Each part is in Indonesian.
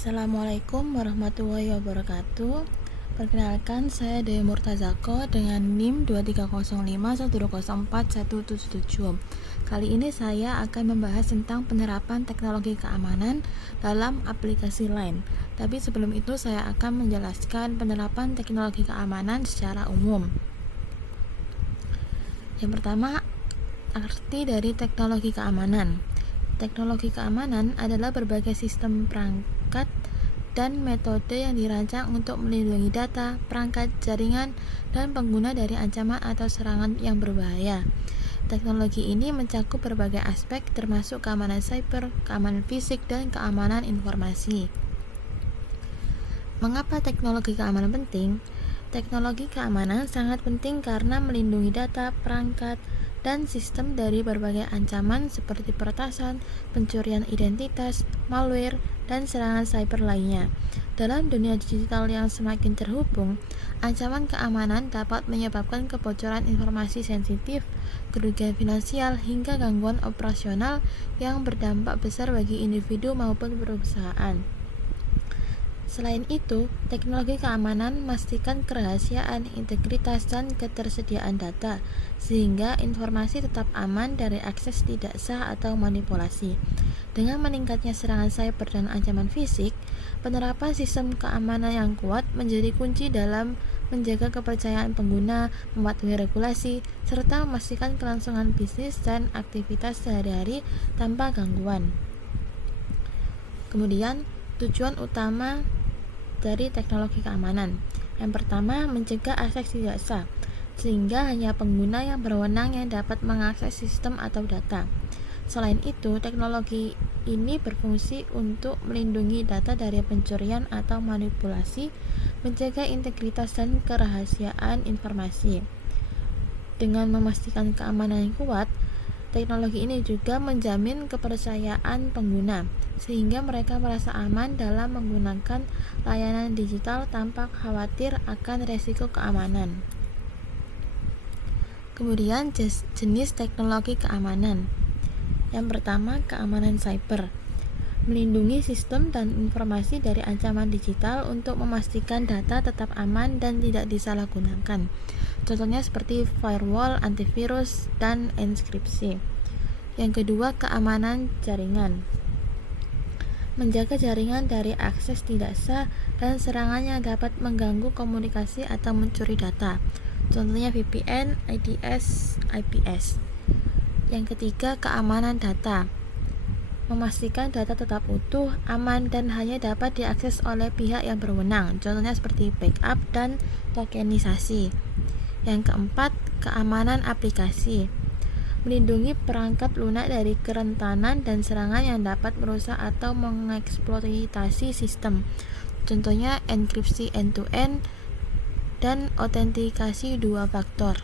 Assalamualaikum warahmatullahi wabarakatuh. Perkenalkan, saya Dewi Murtazako dengan NIM 230512041777. Kali ini saya akan membahas tentang penerapan teknologi keamanan dalam aplikasi Line. Tapi sebelum itu saya akan menjelaskan penerapan teknologi keamanan secara umum. Yang pertama, arti dari teknologi keamanan. Teknologi keamanan adalah berbagai sistem perangkat dan metode yang dirancang untuk melindungi data, perangkat, jaringan, dan pengguna dari ancaman atau serangan yang berbahaya. Teknologi ini mencakup berbagai aspek termasuk keamanan cyber, keamanan fisik, dan keamanan informasi. Mengapa teknologi keamanan penting? Teknologi keamanan sangat penting karena melindungi data, perangkat, dan sistem dari berbagai ancaman seperti peretasan, pencurian identitas, malware, dan serangan cyber lainnya. Dalam dunia digital yang semakin terhubung, ancaman keamanan dapat menyebabkan kebocoran informasi sensitif, kerugian finansial, hingga gangguan operasional yang berdampak besar bagi individu maupun perusahaan. Selain itu, teknologi keamanan memastikan kerahasiaan, integritas, dan ketersediaan data, sehingga informasi tetap aman dari akses tidak sah atau manipulasi. Dengan meningkatnya serangan cyber dan ancaman fisik, penerapan sistem keamanan yang kuat menjadi kunci dalam menjaga kepercayaan pengguna, mematuhi regulasi, serta memastikan kelangsungan bisnis dan aktivitas sehari-hari tanpa gangguan. Kemudian, tujuan utama dari teknologi keamanan. Yang pertama, mencegah akses tidak sah, sehingga hanya pengguna yang berwenang yang dapat mengakses sistem atau data. Selain itu, teknologi ini berfungsi untuk melindungi data dari pencurian atau manipulasi, menjaga integritas dan kerahasiaan informasi. Dengan memastikan keamanan yang kuat, teknologi ini juga menjamin kepercayaan pengguna, sehingga mereka merasa aman dalam menggunakan layanan digital tanpa khawatir akan resiko keamanan. Kemudian, jenis teknologi keamanan. Yang pertama, keamanan cyber. Melindungi sistem dan informasi dari ancaman digital untuk memastikan data tetap aman dan tidak disalahgunakan. Contohnya seperti firewall, antivirus, dan enkripsi. Yang kedua, keamanan jaringan. Menjaga jaringan dari akses tidak sah dan serangan yang dapat mengganggu komunikasi atau mencuri data. Contohnya VPN, IDS, IPS. Yang ketiga, keamanan data. Memastikan data tetap utuh, aman, dan hanya dapat diakses oleh pihak yang berwenang. Contohnya seperti backup dan tokenisasi. Yang keempat, keamanan aplikasi. Melindungi perangkat lunak dari kerentanan dan serangan yang dapat merusak atau mengeksploitasi sistem. Contohnya enkripsi end-to-end dan autentikasi dua faktor.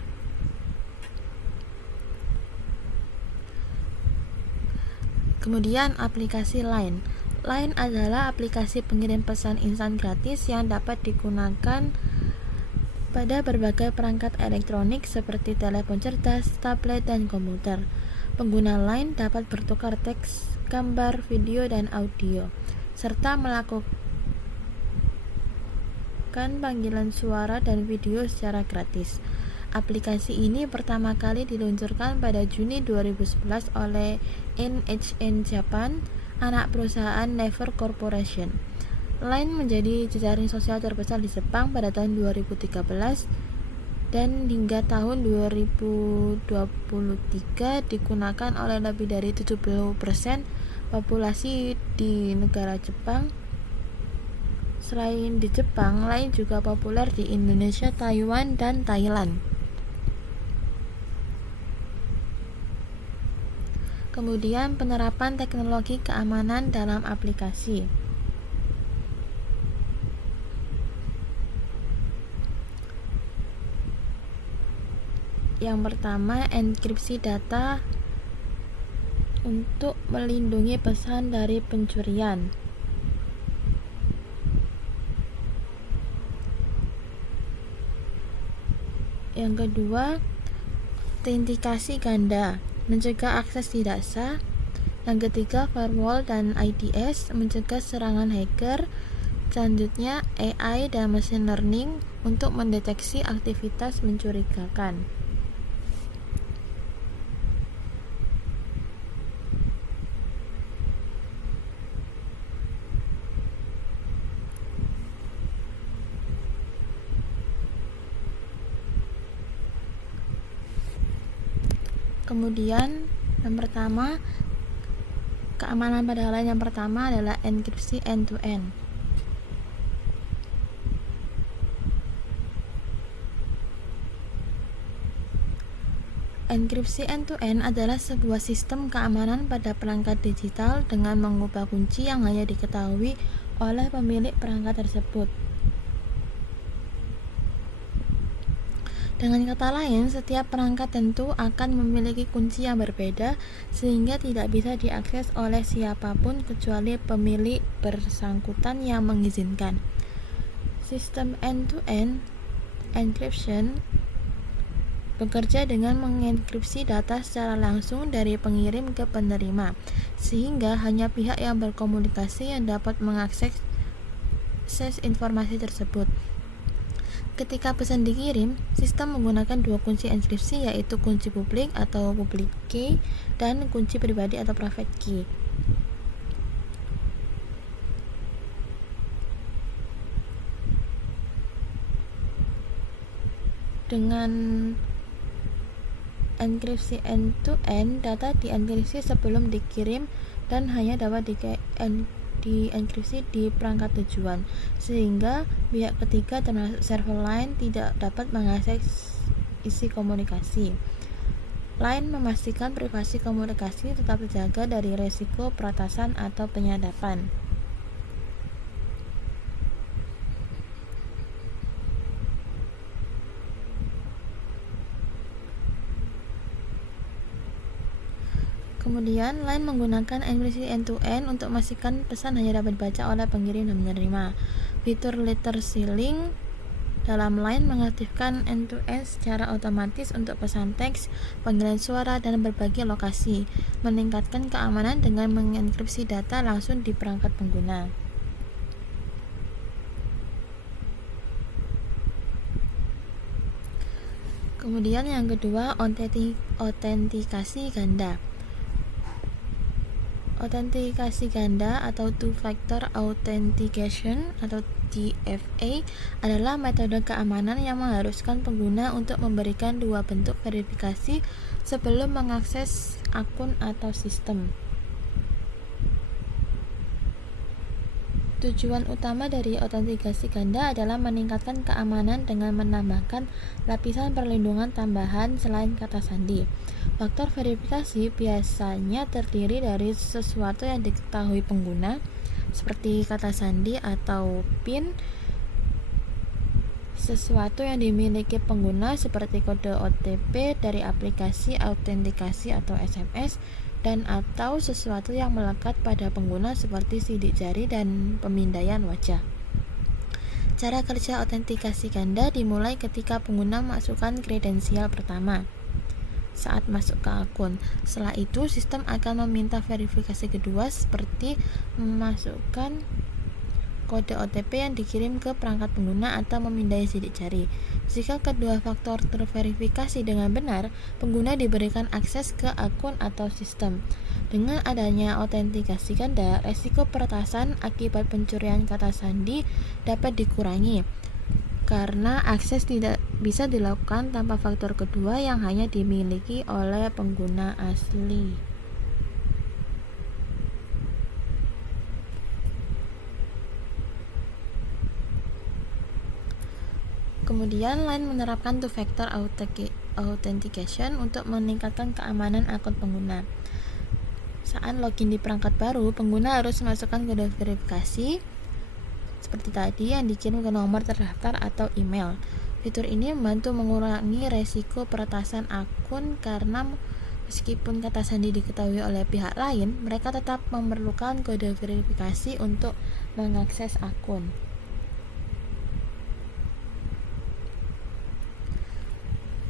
Kemudian aplikasi Line. Line adalah aplikasi pengirim pesan instan gratis yang dapat digunakan pada berbagai perangkat elektronik seperti telepon cerdas, tablet, dan komputer. Pengguna Line dapat bertukar teks, gambar, video, dan audio, serta melakukan panggilan suara dan video secara gratis. Aplikasi ini pertama kali diluncurkan pada Juni 2011 oleh NHN Japan, anak perusahaan Naver Corporation. Line menjadi jejaring sosial terbesar di Jepang pada tahun 2013 dan hingga tahun 2023 digunakan oleh lebih dari 70% populasi di negara Jepang. Selain di Jepang, Line juga populer di Indonesia, Taiwan, dan Thailand. Kemudian penerapan teknologi keamanan dalam aplikasi. Yang pertama, enkripsi data untuk melindungi pesan dari pencurian. Yang kedua, autentikasi ganda, mencegah akses tidak sah. Yang ketiga, firewall dan IDS mencegah serangan hacker. Selanjutnya, AI dan machine learning untuk mendeteksi aktivitas mencurigakan. Kemudian yang pertama, keamanan pada line yang pertama adalah enkripsi end-to-end. Enkripsi end-to-end adalah sebuah sistem keamanan pada perangkat digital dengan mengubah kunci yang hanya diketahui oleh pemilik perangkat tersebut. Dengan kata lain, setiap perangkat tentu akan memiliki kunci yang berbeda sehingga tidak bisa diakses oleh siapapun kecuali pemilik bersangkutan yang mengizinkan. Sistem end-to-end encryption bekerja dengan mengenkripsi data secara langsung dari pengirim ke penerima, sehingga hanya pihak yang berkomunikasi yang dapat mengakses informasi tersebut. Ketika pesan dikirim, sistem menggunakan dua kunci enkripsi, yaitu kunci publik atau public key dan kunci pribadi atau private key. Dengan enkripsi end-to-end, data dienkripsi sebelum dikirim dan hanya dapat dienkripsi di perangkat tujuan, sehingga pihak ketiga termasuk server lain tidak dapat mengakses isi komunikasi. Lain memastikan privasi komunikasi tetap terjaga dari resiko peretasan atau penyadapan. Kemudian, Line menggunakan enkripsi end-to-end untuk memastikan pesan hanya dapat dibaca oleh pengirim dan penerima. Fitur letter sealing dalam Line mengaktifkan end-to-end secara otomatis untuk pesan teks, panggilan suara, dan berbagai lokasi, meningkatkan keamanan dengan mengenkripsi data langsung di perangkat pengguna. Kemudian yang kedua, autentikasi ganda. Autentikasi ganda atau two-factor authentication atau TFA adalah metode keamanan yang mengharuskan pengguna untuk memberikan dua bentuk verifikasi sebelum mengakses akun atau sistem. Tujuan utama dari autentikasi ganda adalah meningkatkan keamanan dengan menambahkan lapisan perlindungan tambahan selain kata sandi. Faktor verifikasi biasanya terdiri dari sesuatu yang diketahui pengguna, seperti kata sandi atau PIN, sesuatu yang dimiliki pengguna seperti kode OTP dari aplikasi autentikasi atau SMS, dan atau sesuatu yang melekat pada pengguna seperti sidik jari dan pemindaian wajah. Cara kerja autentikasi ganda dimulai ketika pengguna memasukkan kredensial pertama saat masuk ke akun. Setelah itu, sistem akan meminta verifikasi kedua seperti memasukkan kode OTP yang dikirim ke perangkat pengguna atau memindai sidik jari. Jika kedua faktor terverifikasi dengan benar, pengguna diberikan akses ke akun atau sistem. Dengan adanya autentikasi ganda, resiko peretasan akibat pencurian kata sandi dapat dikurangi, karena akses tidak bisa dilakukan tanpa faktor kedua yang hanya dimiliki oleh pengguna asli. Kemudian, Line menerapkan two-factor authentication untuk meningkatkan keamanan akun pengguna. Saat login di perangkat baru, pengguna harus memasukkan kode verifikasi seperti tadi yang dikirim ke nomor terdaftar atau email. Fitur ini membantu mengurangi resiko peretasan akun karena meskipun kata sandi diketahui oleh pihak lain, mereka tetap memerlukan kode verifikasi untuk mengakses akun.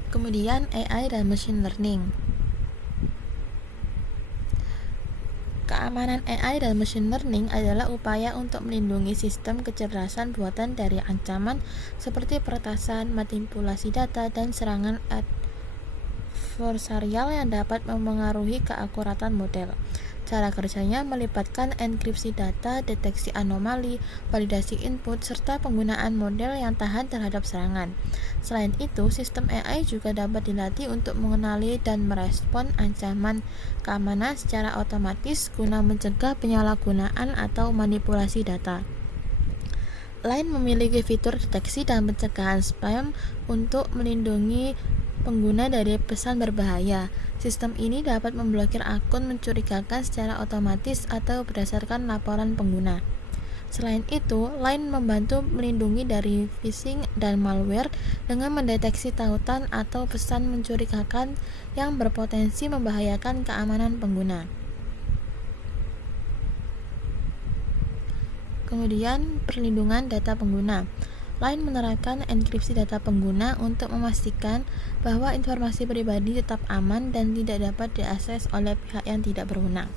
Kemudian AI dan machine learning. Keamanan AI dan machine learning adalah upaya untuk melindungi sistem kecerdasan buatan dari ancaman seperti peretasan, manipulasi data, dan serangan adversarial yang dapat memengaruhi keakuratan model. Cara kerjanya melibatkan enkripsi data, deteksi anomali, validasi input, serta penggunaan model yang tahan terhadap serangan. Selain itu, sistem AI juga dapat dilatih untuk mengenali dan merespon ancaman keamanan secara otomatis guna mencegah penyalahgunaan atau manipulasi data. Line memiliki fitur deteksi dan pencegahan spam untuk melindungi pengguna dari pesan berbahaya. Sistem ini dapat memblokir akun mencurigakan secara otomatis atau berdasarkan laporan pengguna. Selain itu, Line membantu melindungi dari phishing dan malware dengan mendeteksi tautan atau pesan mencurigakan yang berpotensi membahayakan keamanan pengguna. Kemudian, perlindungan data pengguna. Line menerapkan enkripsi data pengguna untuk memastikan bahwa informasi pribadi tetap aman dan tidak dapat diakses oleh pihak yang tidak berwenang.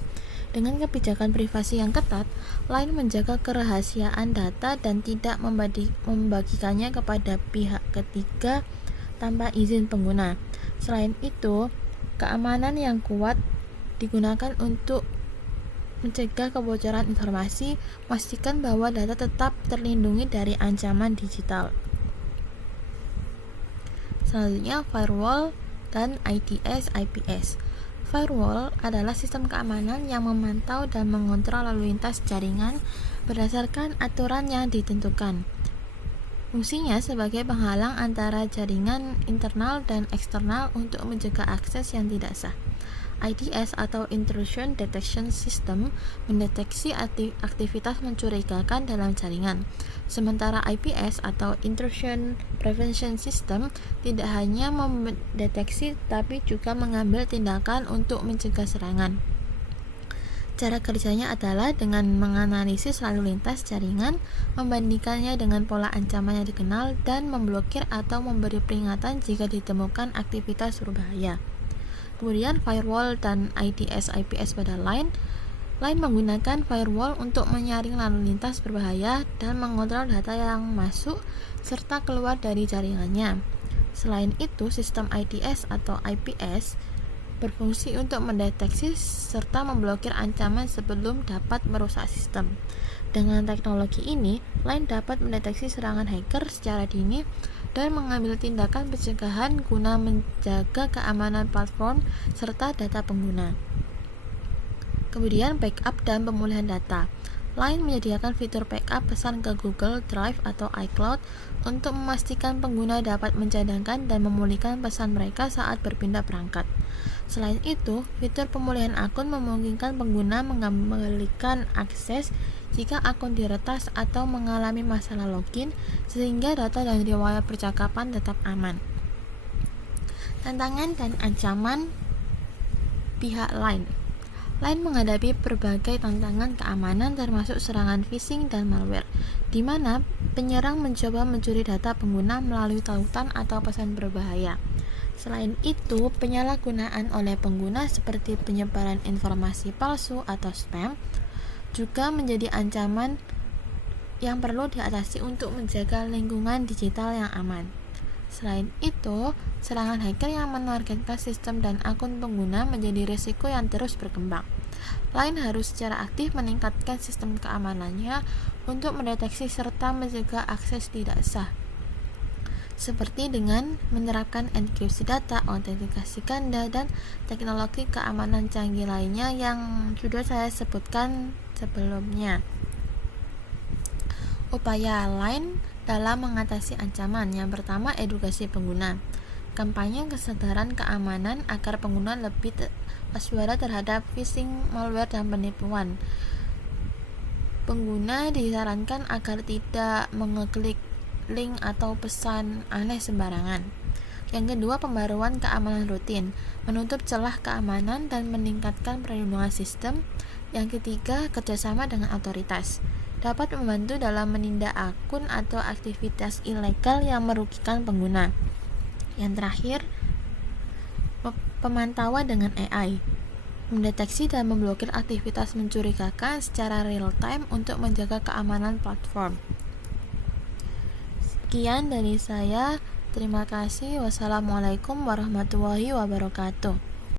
Dengan kebijakan privasi yang ketat, Line menjaga kerahasiaan data dan tidak membagikannya kepada pihak ketiga tanpa izin pengguna. Selain itu, keamanan yang kuat digunakan untuk mencegah kebocoran informasi, memastikan bahwa data tetap terlindungi dari ancaman digital. Selanjutnya, firewall dan IDS/IPS. Firewall adalah sistem keamanan yang memantau dan mengontrol lalu lintas jaringan berdasarkan aturan yang ditentukan. Fungsinya sebagai penghalang antara jaringan internal dan eksternal untuk mencegah akses yang tidak sah. IDS atau Intrusion Detection System mendeteksi aktivitas mencurigakan dalam jaringan. Sementara IPS atau Intrusion Prevention System tidak hanya mendeteksi tapi juga mengambil tindakan untuk mencegah serangan. Cara kerjanya adalah dengan menganalisis lalu lintas jaringan, membandingkannya dengan pola ancaman yang dikenal, dan memblokir atau memberi peringatan jika ditemukan aktivitas berbahaya. Kemudian firewall dan IDS/IPS pada Line menggunakan firewall untuk menyaring lalu lintas berbahaya dan mengontrol data yang masuk serta keluar dari jaringannya. Selain itu, sistem IDS atau IPS berfungsi untuk mendeteksi serta memblokir ancaman sebelum dapat merusak sistem. Dengan teknologi ini, Line dapat mendeteksi serangan hacker secara dini dan mengambil tindakan pencegahan guna menjaga keamanan platform serta data pengguna. Kemudian, backup dan pemulihan data. Line menyediakan fitur backup pesan ke Google Drive atau iCloud untuk memastikan pengguna dapat mencadangkan dan memulihkan pesan mereka saat berpindah perangkat. Selain itu, fitur pemulihan akun memungkinkan pengguna mengembalikan akses jika akun diretas atau mengalami masalah login, sehingga data dan riwayat percakapan tetap aman. Tantangan dan ancaman pihak Line. Line menghadapi berbagai tantangan keamanan termasuk serangan phishing dan malware, di mana penyerang mencoba mencuri data pengguna melalui tautan atau pesan berbahaya. Selain itu, penyalahgunaan oleh pengguna seperti penyebaran informasi palsu atau spam juga menjadi ancaman yang perlu diatasi untuk menjaga lingkungan digital yang aman. Selain itu, serangan hacker yang menargetkan sistem dan akun pengguna menjadi risiko yang terus berkembang. Line harus secara aktif meningkatkan sistem keamanannya untuk mendeteksi serta mencegah akses tidak sah, seperti dengan menerapkan enkripsi data, autentikasi ganda, dan teknologi keamanan canggih lainnya yang sudah saya sebutkan sebelumnya. Upaya Line dalam mengatasi ancaman. Yang pertama, edukasi pengguna. Kampanye kesadaran keamanan agar pengguna lebih waspada terhadap phishing, malware, dan penipuan. Pengguna disarankan agar tidak mengeklik link atau pesan aneh sembarangan. Yang kedua, pembaruan keamanan rutin, menutup celah keamanan dan meningkatkan perlindungan sistem. Yang ketiga, kerjasama dengan otoritas, dapat membantu dalam menindak akun atau aktivitas ilegal yang merugikan pengguna. Yang terakhir, pemantauan dengan AI, mendeteksi dan memblokir aktivitas mencurigakan secara real time untuk menjaga keamanan platform. Sekian dari saya. Terima kasih. Wassalamualaikum warahmatullahi wabarakatuh.